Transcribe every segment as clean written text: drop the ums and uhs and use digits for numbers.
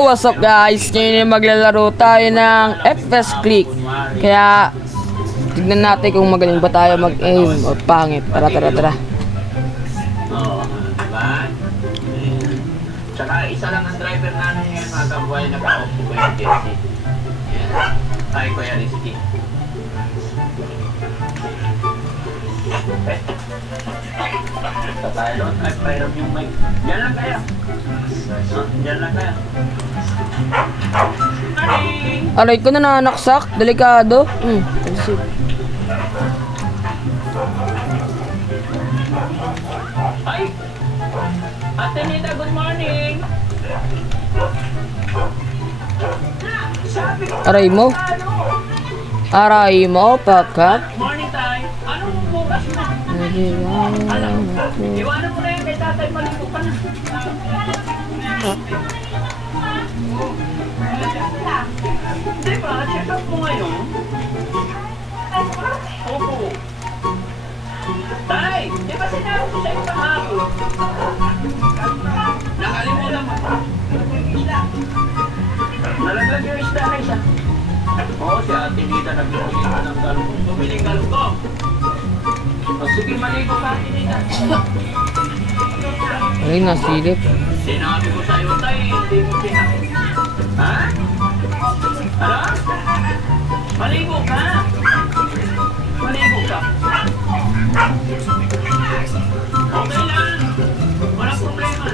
Yo, what's up guys? Ngayon maglalaro tayo ng FPS Click. Kaya tignan natin kung magaling ba tayo mag-aim o pangit. Tara. Oo, diba? Tsaka isa lang ang driver namin ngayon mga kabuhay na pa-off ko yung Jesse. Yan. Ay, Kuya Rizky. Tayo doon. Ay, pairam yung mic. Diyan lang kaya. Diyan lang kaya. Aray ko na nanaksak. Delikado. Ay! Ate Nita, good morning! Sabi ko, Aray mo, pakat. morning tayo. Anong bukas mo? Iwanan mo na yan kay tatay, maligo ka na. Di ba? Check up mo ngayon. Opo. Tay, di ba sinabi ko sa'yo kahapon? Nakalimutan mo. Nalaglag yung isda na isa. Oo, si Ate Nita nagbibigay ko ng galugong. Bumiling galugong. O sige, maligo ka, Ate Nita. Aray, nasilip. Sinabi ko sa'yo, tay, hindi mo pinakit. Ha? Ano? Maligo ka. Maligo ka. Okay lang. Walang problema.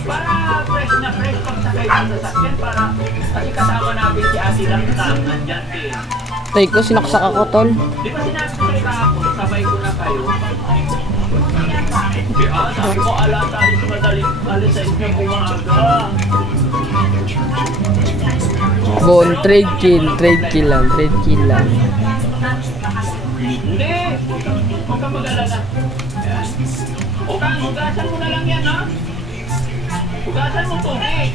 Para fresh na fresh pag sakay sa sasakyan para kasi kasama natin si Ate Langtang nandyan din. Tay ko, sinaksak ako, tol. Di ba sinabi ko rin kahapon, sabay ko na kayo? Sabi ko, ala tayo sa madaling alis sa inyong umaga. Bon, trade kill lang. Hindi! Huwag kang mag-alala. Hugasan mo na lang yan, ha? Hugasan mo tubig.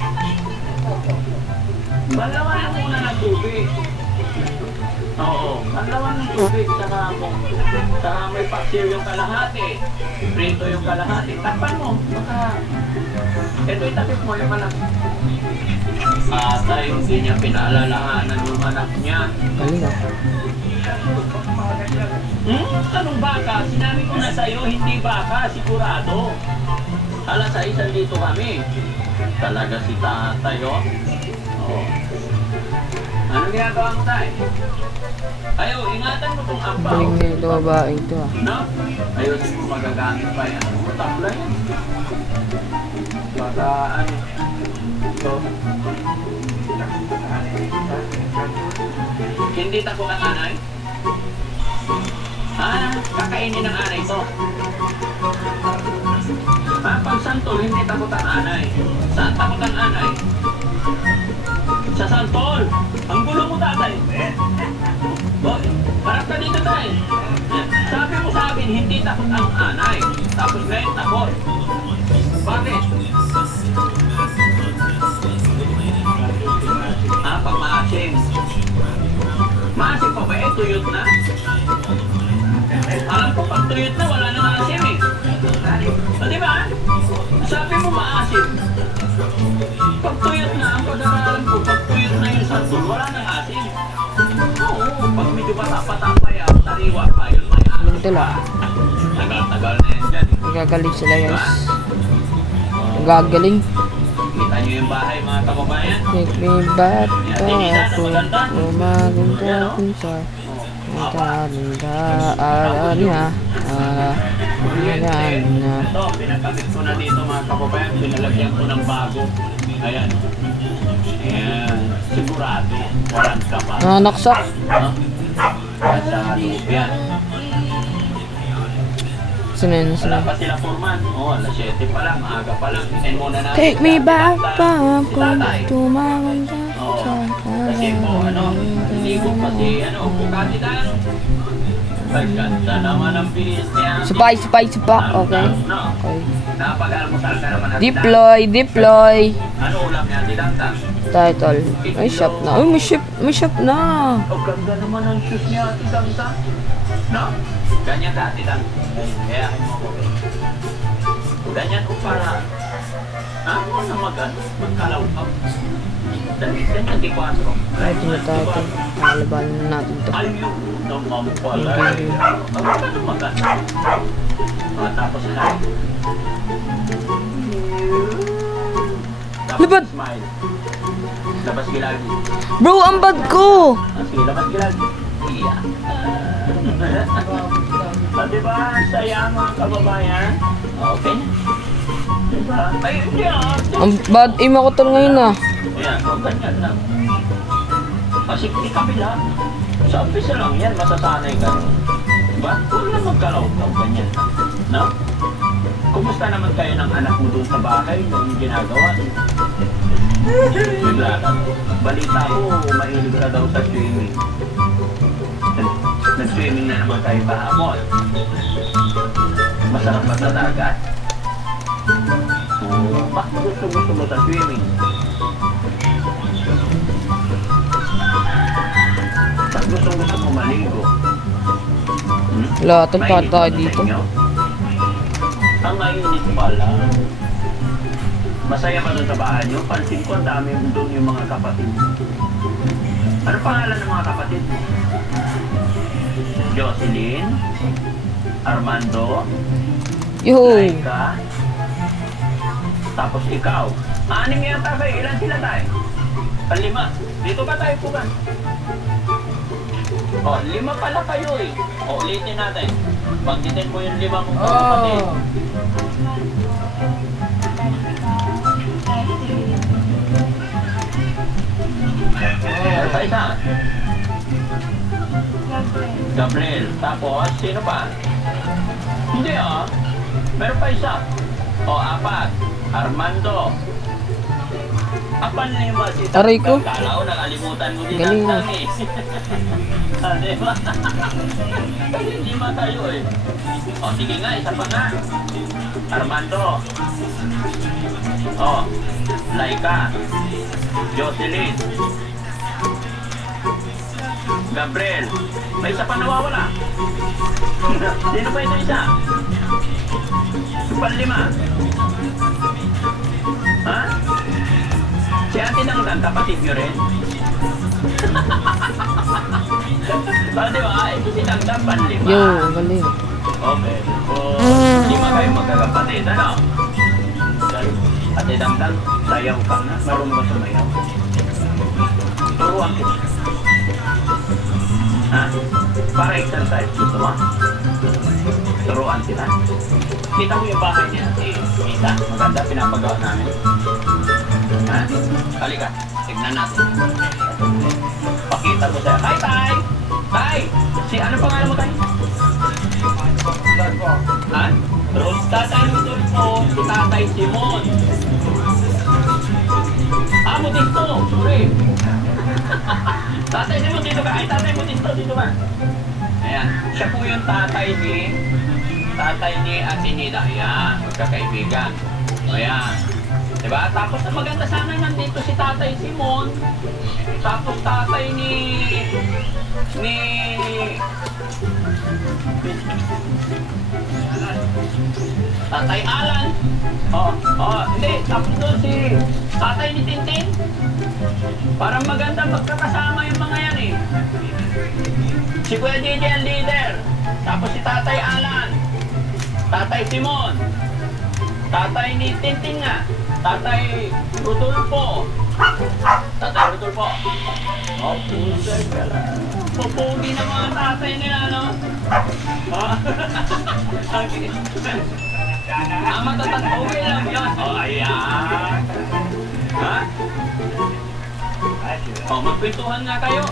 Balawan mo muna ng tubig. Oo, balawan ng tubig. Saka may paksiw yung kalahati. Prito yung kalahati. Takpan mo. Baka... Ito itapit mo yung anak. Tayo hindi niya pinaalalahanan yung anak niya. Galing ah. Anong baka? Sinabi ko na sa'yo, hindi baka, sigurado. Alas 6 dito kami. Talaga si tatay, oh. Oo. Anong ginagawa mo tayo? Ayaw, ingatan mo tong ampaw. Galing na ito, babae ito ah. No? Ayusin mo magagamit pa yan. Tabla yan. Baka ano. So, hindi takot ang anay? Kakainin ng anay to. Pag santol, hindi takot ang anay. Saan takot ang anay? Sa santol. Ang gulo mo, tatay. Harap ka dito, tay. Sabi mo sa akin, hindi takot ang anay. Tapos ngayon takot. Bakit? Pag maasim. Maasim pa ba? Tuyot na? Alam ko, pag tuyot na, wala nang asim eh. Diba? Sabi mo maasim. Pag tuyot na, ang pag-aralan ko, pag tuyot na yung santol, wala nang asim. Oo, pag medyo patapa yan, tariwa pa, yun may asim. Mental ah. Tagal-tagal na yan dyan. Gagaling sila guys. Gagaling. Kita nyo yung bahay, mga kababayan. Take me back ako. Umaganda kung sa alam niya. Ito, pinagkabit ko na dito mga kababayan. Pinalagyan ko ng bago. Ayan. Ayan. Sigurado. Walang kapat. Naksak. Nasa loob yan. Sino? Wala pa sila forman. Alas 7 pa lang. Maaga pa lang. Send muna natin. Take me back ako. Tatay. Tumawag Oo. Kasi po, hindi ko kasi, Bukati na, Ay, ganda naman ang bilis niya. Supay. Okay. Okay. Napag-almusal ka naman. Deploy. Ano ulam niya, Tidangtang? Title. Ay, shop na. Ay, may shop na. Ang ganda naman ang shoes niya, Tidangtang. No? Ganyan ka, Tidang. Kaya, ganyan o para Ano na magkalaw-kaw? Dali, 24. Ay, ito na tayo. Nakalabanan na natin to. Ayun naman pala. Ano maganda? Tapos na. Labad! Smile. Labas gilagi. Bro, ang bad ko! Sige, labas gilagi. Iya. Diba, saya mga kababayan? Okay. Diba? Ay, hindi ah. Ang bad aim ako tal ngayon ah. Ayan, o ganyan lang. Kasi di kabila. Sa office lang yan, masasanay ka. Diba? Huwag lang magkalaw-kaw, ganyan lang. No? Kumusta naman kayo ng anak mo doon sa bahay nung ginagawa? Bigla ka. Balita ko, mahilig ka daw sa swimming. Nag-swimming na naman kayo kahapon. Masarap ba sa dagat? Bakit gusto mo sa swimming? Bakit gusto mo maligo? Wala, tayo tayo dito. Ang mainit pala. Masaya ba doon sa bahay nyo? Pansin ko, ang dami doon yung mga kapatid. Ano pangalan ng mga kapatid mo? Jocelyn? Armando? Yo! Laika? Tapos ikaw? Anim yata kayo. Ilan sila tayo? Lima. Dito ba tayo pugan? Oh, 5 pala kayo eh. O, ulitin natin. Banggitin mo yung 5 mong kapatid. Meron pa isa. Gabriel. Tapos, sino pa? Hindi ah. Meron pa isa. O, 4. Armando. Apan 5 si Aray ko. Kala ko nakalimutan mo din Galing ang eh. Ah, diba? 5 tayo eh. O, sige nga, isa pa nga. Armando. O, Laika. Jocelyn. Gabriel. May isa pa nawawala. Sino pa ito isa? Panlima. Ha? Si Ate Dangdang, kapatid nyo rin? Di ba? Ito si Dangdang, panlima. Yo, galing. Okay. So, 5 kayo magkakapatid, ano? Ate Dangdang, sayaw ka na. Marunong ba sumayaw? Turuan kita. Ha? Para exercise, gusto mo? Turuan kita. Kita mo yung bahay niya. Kita, maganda pinapagawa namin. Ha? Halika, tignan natin. Pakita ko sa'yo. Hi, Tay! Tay! Si ano pangalan mo, Tay? Ha? Rose Tatay Rudol po, si Tatay Simon. Mo dito, sorry. Tatay Simon, dito ka. Ay, Tatay mo dito ka. Ayan, siya po yung tatay ni Ate Nida. Ayan, magkakaibigan. Ayan. Diba? Tapos ang maganda sana nandito si Tatay Simon. Tapos tatay ni Tatay Alan. Hindi. Tapos doon si tatay ni Tintin. Parang maganda magkakasama yung mga yan eh. Si Kuya JJ ang leader. Tapos si Tatay Alan. Tatay Simon. Tatay ni Tintin nga. Tatay Rodolfo. Tatay Rodolfo. Oh, pusay ka lang. Pupugi ng mga tatay nila, no? Matatag-uwi lang yun. Ayan. Ha? Magpintuhan nga kayo.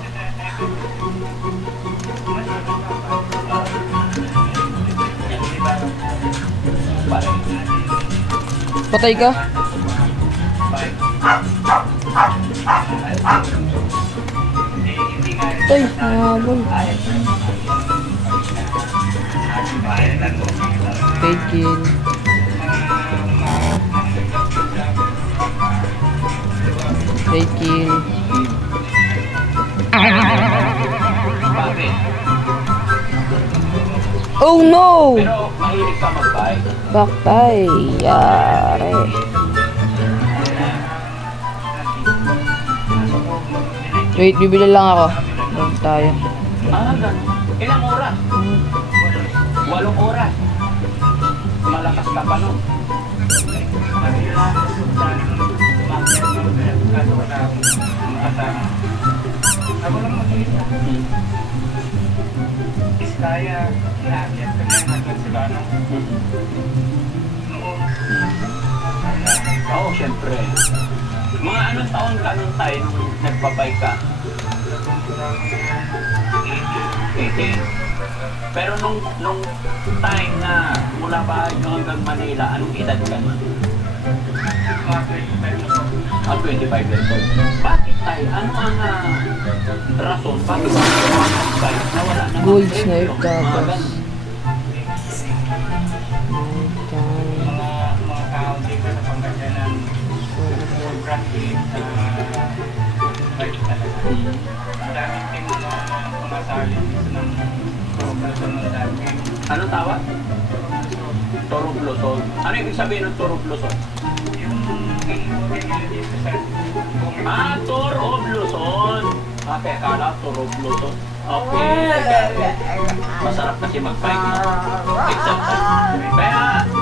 Patay ka? Tay, nahabol. Fake kill. Fake kill. Bakit? Oh no! Pero mahilig ka mag-bike. Baktay. Yare. Wait, bibili lang ako. Doon tayo. Ganun. Ilang oras? 8 oras. Malakas ka pa nun. Ako lang mag-iisa. Kaya inaakyat ka na hanggang sila no? Oo, syempre. Mga anong taon ka nung tayo nung nagbabay ka? 18. Pero nung time na mula bahay nyo hanggang Manila, anong edad ka na? Mga 25 na po. 25 years old. Bakit tayo? Ano ang rason? Bakit tayo nawala na? Gold snipe tapos. Mga kaon dito na pangkasyanan sobrang hilig sa bike talaga. Ang daming team na pumasali dito ng Toro ng dati. Anong tawag? Toro Blusol. Ano ibig sabihin ng Toro Blusol? Yung pinili dito sa Tour of Luzon. Okay, akala Tour of Luzon. Okay. Masarap kasi mag-bike.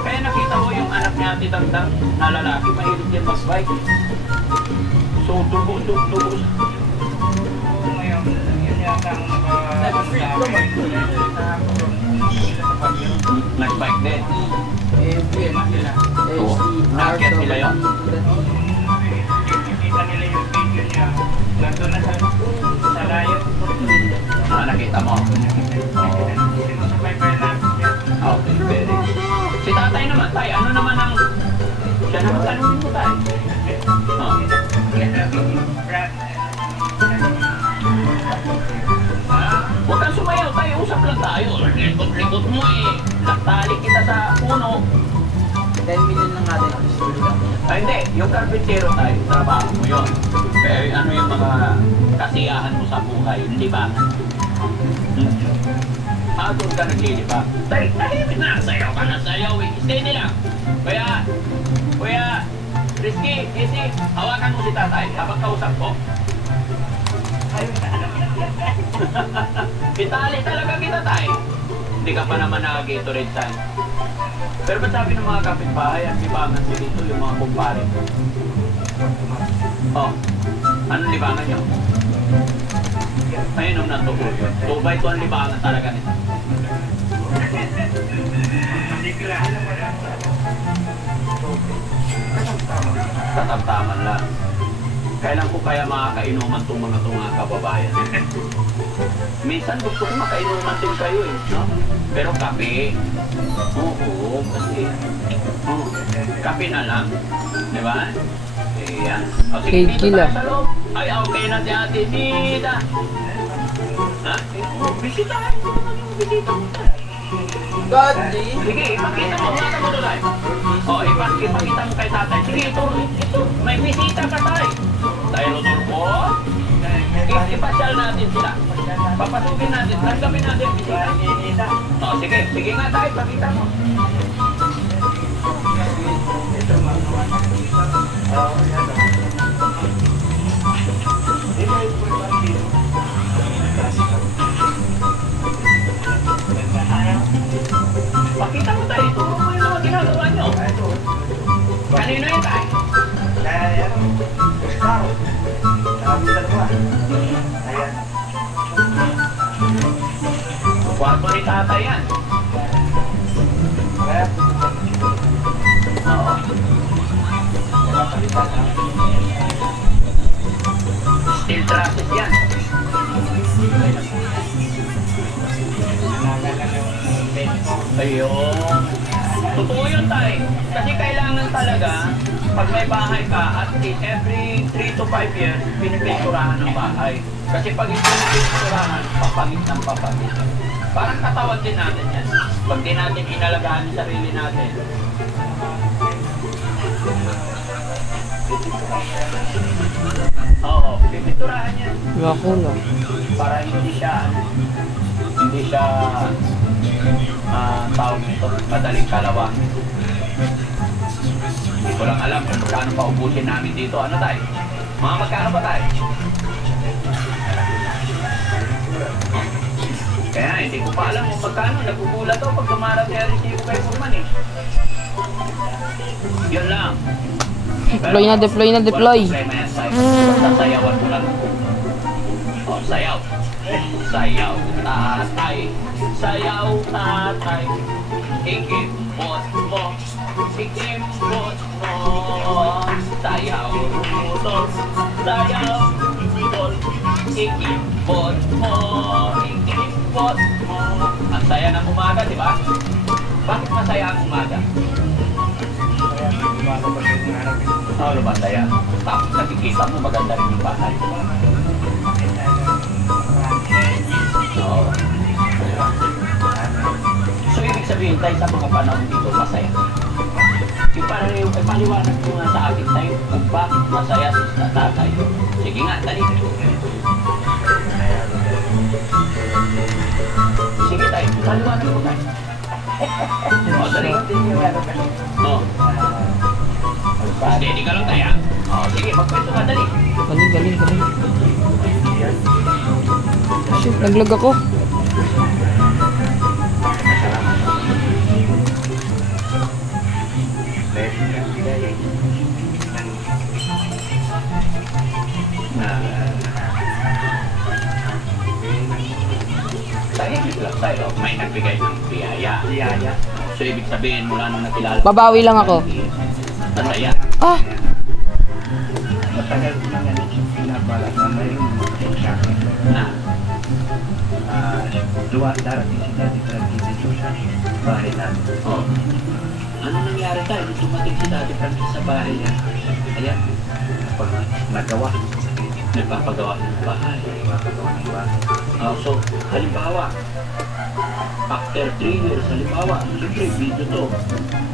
Kaya nakita mo yung anak ni Ate Dangdang na lalaki, mahilig din mag-bike. So, dugo. ngayon, yun yata ang Nag-bike din. SDR. Naakyat nila yun. Nakikita nila yung video niya. Nandun na sa layo. Nakita mo. Sinusabay pa yung namin. Okay, very good. Si tatay naman, tay, ano naman ang... Siya naman tanongin mo, tay. Oh. Huwag kang sumayaw tayo, usap lang tayo. Likot-likot mo eh. Tali kita sa puno. 10 million lang natin. Ay hindi, yung karpintero tayo, trabaho mo yun. Pero ano yung mga kasiyahan mo sa buhay, libangan. Doon ka naglilibang. Tay, tahimik na, sayaw ka na sayaw eh. Steady lang. Kuya, Rizky, Izzy, hawakan mo si tatay habang kausap ko. Itali talaga kita, tay. Hindi ka pa naman nag-Gatorade sign. Pero ba't sabi ng mga kapitbahay at libangan si dito yung mga kumpare? Oh, anong libangan nyo? Ayun ang natuko yun. 2x2 ang libangan talaga nito. Tatamtaman lang. Kailan ko kaya makakainuman itong mga kababayan? Minsan gusto ko makainuman din kayo eh, no? Pero kape, oo, kasi, kape na lang, di ba? Ayan. O sige, dito Kila. tayo sa loob. Ay, okay na si Ate Nida. Ha? Bisitahin mo naman yung bisita mo. Sige, ipakita mo doon. O, ipakita mo kay tatay. Sige, ito, may bisita ka tayo. Tayo lutur po. Ipasyal natin sila. Papasukin natin, tanggapin natin bisita. O, sige nga tayo, pakita mo. Pakita mo tayo, ituro mo yung mga ginagawa nyo. Kanino yun tayo? Kwarto ni tatay yan. Oo. Steel trusses yan. Ayun. Totoo yun tayo. Kasi kailangan talaga, pag may bahay ka, at least every 3 to 5 years, pinipinturahan ng bahay. Kasi pag hindi pinipinturahan, papangit ng papangit. Parang katawan din natin yan. Pag di natin inalagaan yung sarili natin. Oo, pipinturahan yan. Wako lang. Para hindi siya tawag nito, madaling kalawang. Hindi ko lang alam kung paano pa ubusin namin dito. Ano tayo? Mga magkano ba tayo? hindi ko pa alam kung magkano. Nagugulat ako pag dumarating ang resibo kay Foreman eh. Yun lang. Deploy na, deploy na, deploy. Problema yan, sasayawan mo lang. O, sayaw. Sayaw, tatay. Sayaw, tatay. Ikipot mo. Ikipot mo. Sayaw, rulos. Sayaw, rulos. Ikipot mo. Ikipot mo. Ang saya ng umaga, di ba? Bakit masaya ang umaga? Oo, lumasaya. Tapos nakikita mo maganda rin yung bahay. Oo. So, ibig sabihin tayo sa mga panahon dito, masaya. Yung parang yung paliwanag ko nga sa akin tayo kung bakit masaya si tatay. Sige nga, dali. Sige tayo, paliwanag ko tayo. O, dali. O. Steady ka lang tayo. O, sige, magkwento ka, dali. Galing, galing, galing. Shit, naglag ako. Tahimik lang tayo. May nagbigay ng biyaya. So, ibig sabihin mula nung nakilala. Babawi lang ako. Masaya. Ah! Matagal ko lang yan pinapala na may sa akin. Na. Darating si Daddy Frankie dito sa bahay natin. Oh. Ano nangyari tayo? Nung dumating si Daddy Frankie sa bahay niya. Ayan. Pag nagawa, Nagpapagawa ng bahay. mapagawa ng bahay. So, halimbawa, after 3 years, halimbawa, siyempre, video to.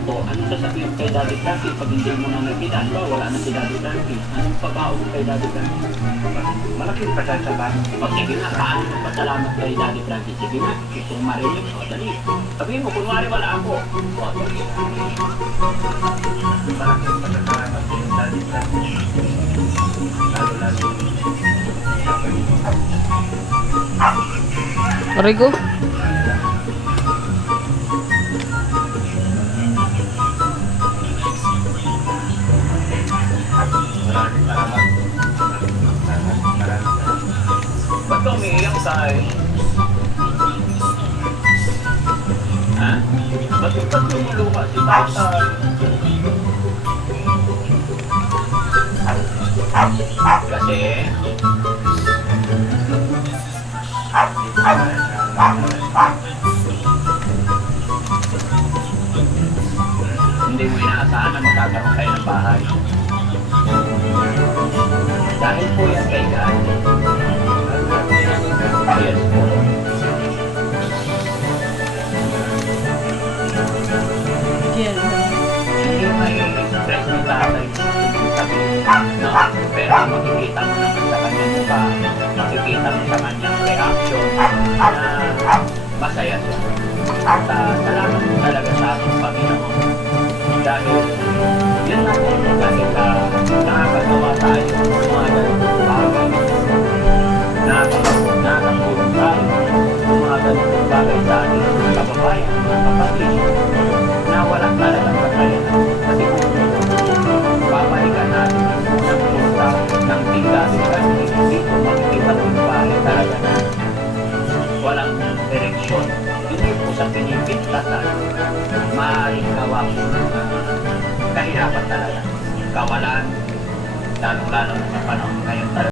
O, ano sasabihin kay Daddy Frankie pag hindi mo na nakita? Halimbawa, wala na si Daddy Frankie. Anong pabaon kay Daddy Frankie? Malaking pasasalamat. O, sige nga, paano magpasalamat kay Daddy Frankie? Sige nga, gusto mo marinig. O, dali. Sabihin mo, kunwari wala ako. O, dali. Malaking pasasalamat sa Daddy Frankie. Lalo-lalo. Aray ko. Maraming salamat. Ba't ka umiiyak tayo? Ha? Ba't lumuluha si tatay? Kasi, hindi mo inaasahan na magkakaroon kayo ng bahay. Dahil po yan kay God. Yes po. Hindi may stress ni tatay. No? Pero makikita mo naman sa kanyang mukha, makikita mo sa kanyang reaction na masaya siya. At salamat po talaga sa ating Panginoon. Dahil yun na po, dahil nakakagawa tayo ng mga ganitong bagay. Nakakatulong tayo ng mga ganitong bagay sa ating mga kababayan, mga kapatid, na walang talagang kakayanan. Kasi babalikan natin ng punta ng tigasin kasi dito makikita ng bahay talaga na walang direksyon. Hindi po sa pinipintasan, maaaring gawa po ng kahirapan talaga. Kawalan, lalo-lalo na sa panahon ngayon talaga.